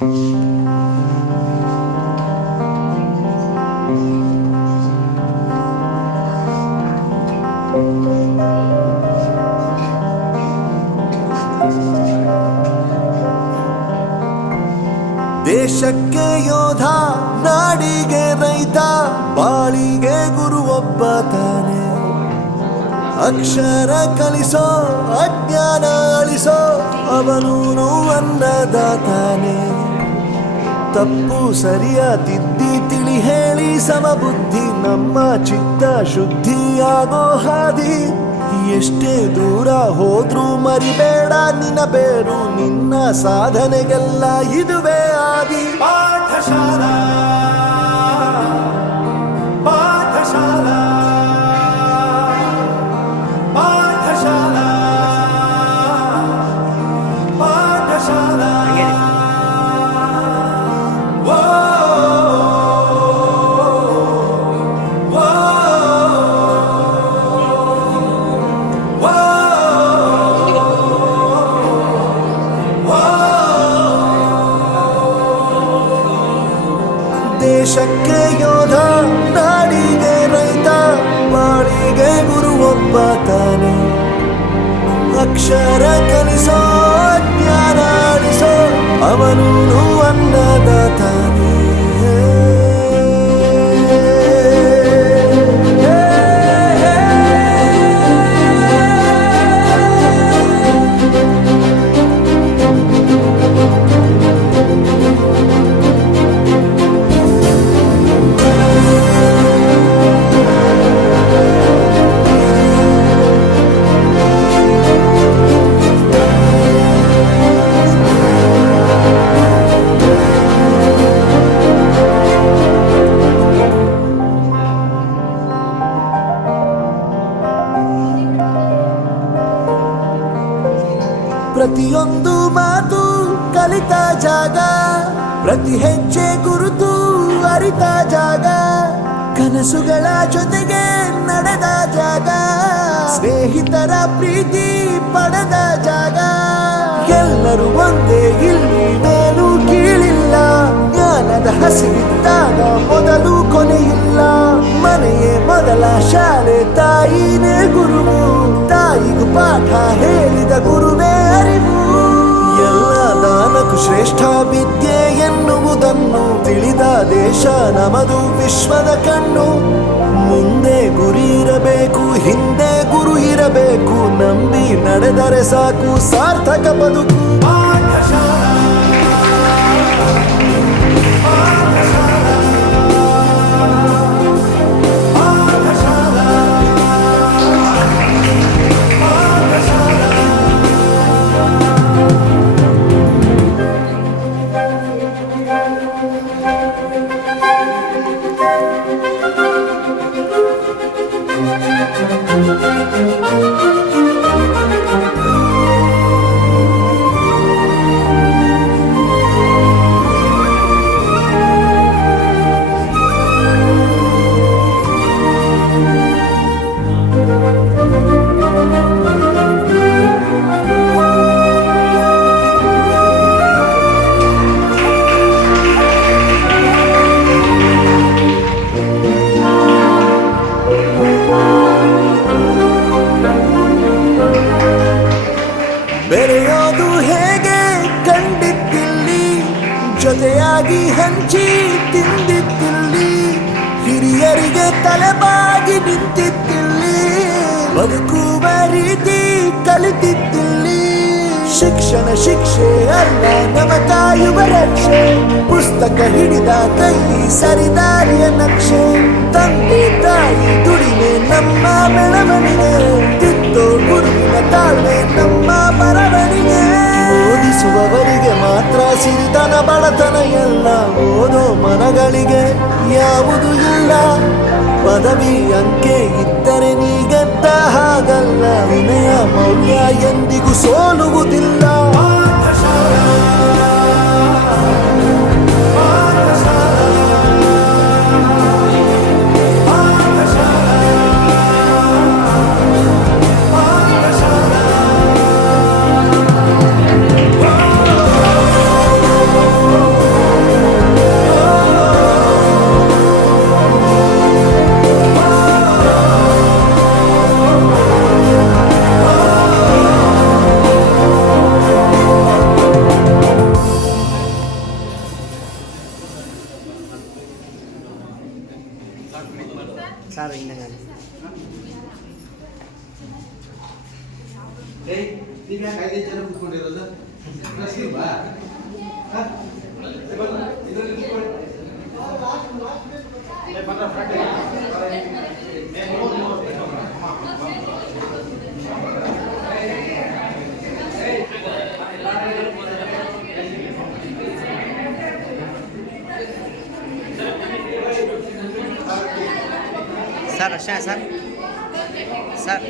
ದೇಶಕ್ಕೆ ಯೋಧ, ನಾಡಿಗೆ ರೈತ, ಬಾಳಿಗೆ ಗುರು ಒಬ್ಬ ತಾನೆ. ಅಕ್ಷರ ಕಲಿಸೋ, ಅಜ್ಞಾನ ಅಳಿಸೋ, ಅವನೂನು ಅನ್ನದಾತಾನೆ. ತಪ್ಪು ಸರಿಯ ತಿದ್ದಿ ತಿಳಿ ಹೇಳಿ ಸಮಬುದ್ಧಿ ನಮ್ಮ ಚಿತ್ತ ಶುದ್ಧಿಯಾಗೋ ಹಾದಿ. ಎಷ್ಟೇ ದೂರ ಹೋದ್ರೂ ಮರಿಬೇಡ ನಿನ್ನ ಬೇರು, ನಿನ್ನ ಸಾಧನೆಗೆಲ್ಲ ಇದುವೇ ಆದಿ. ಪಾಠಶಾಲಾ ಪಾಠಶಾಲಾ ಪಾಠಶಾಲಾ ಪಾಠಶಾಲಾ. ದೇಶಕ್ಕೆ ಯೋಧ, ನಾಡಿಗೆ ರೈತ, ಬಾಳಿಗೆ ಗುರು ಒಬ್ಬ ತಾನೆ. ಅಕ್ಷರ ಕಲಿಸೋ, ಜ್ಞಾನ ಅಳಿಸೋ, ಅವನೂನು ಅನ್ನದಾತಾನೆ. ಪ್ರತಿಯೊಂದು ಮಾತು ಕಲಿತ ಜಾಗ, ಪ್ರತಿ ಹೆಜ್ಜೆ ಗುರುತು ಅರಿತ ಜಾಗ, ಕನಸುಗಳ ಜೊತೆಗೆ ನಡೆದ ಜಾಗ, ಸ್ನೇಹಿತರ ಪ್ರೀತಿ ಪಡೆದ ಜಾಗ. ಎಲ್ಲರೂ ಒಂದೇ, ಇಲ್ಲಿ ಮೇಲೂ ಕೀಳಿಲ್ಲ, ಜ್ಞಾನದ ಹಸಿವಿದ್ದಾಗ ಮೊದಲು ಕೊನೆಯಿಲ್ಲ. ಮನೆಯೇ ಮೊದಲ ಶಾಲೆ, ತಾಯಿನೇ ಗುರುವು, ತಾಯಿಗೂ ಪಾಠ ಹೇಳಿದ ಗುರುವೇ ಅರಿವು. ಎಲ್ಲ ದಾನಕ್ಕೂ ಶ್ರೇಷ್ಠ ವಿದ್ಯೆ ಎನ್ನುವುದನ್ನು ತಿಳಿದ ದೇಶ ನಮದು, ವಿಶ್ವದ ಕಣ್ಣು. ಮುಂದೆ ಗುರಿ ಇರಬೇಕು, ಹಿಂದೆ ಗುರು ಇರಬೇಕು, ನಂಬಿ ನಡೆದರೆ ಸಾಕು ಸಾರ್ಥಕ ಬದುಕು. ಬೆರೆಯೋದು ಹೇಗೆ ಕಂಡಿದ್ದಿಲ್ಲಿ, ಜೊತೆಯಾಗಿ ಹಂಚಿ ತಿಂದಿದ್ದಿಲ್ಲಿ, ಹಿರಿಯರಿಗೆ ತಲೆಬಾಗಿ ನಿಂತಿದ್ದಿಲ್ಲಿ, ಬದುಕುವ ರೀತಿ ಕಲಿತಿದ್ದಿಲ್ಲಿ. ಶಿಕ್ಷಣ ಶಿಕ್ಷೆ ಅಲ್ಲ ನವ ಕಾಯುವ ರಕ್ಷೆ, ಪುಸ್ತಕ ಹಿಡಿದ ಕೈ ಸರಿದಾರಿಯ ನಕ್ಷೆ. ತಂದೆ ತಾಯಿ ದುಡಿಮೆ ನಮ್ಮ ಬೆಳವಣಿಗೆ, ತಿದ್ದೋ ಗುರುವಿನ ತಾಳ್ಮೆ ನಮ್ಮ ಬರವಣಿಗೆ. ಓದಿಸುವವರಿಗೆ ಮಾತ್ರ ಸಿರಿತನ ಬಡತನ ಎಲ್ಲ, ಓದೋ ಮನಗಳಿಗೆ ಯಾವುದು ಇಲ್ಲ. ಪದವಿ ಅಂಕೆ ಇದ್ದರೆ ನೀ ಗೆದ್ದ ಹಾಗಲ್ಲ, ವಿನಯ ಮೌಲ್ಯ ಎಂದಿಗೂ ಸೋಲುವುದಿಲ್ಲ. ಅಷ್ಟೇ ಸರ್. ಸರ್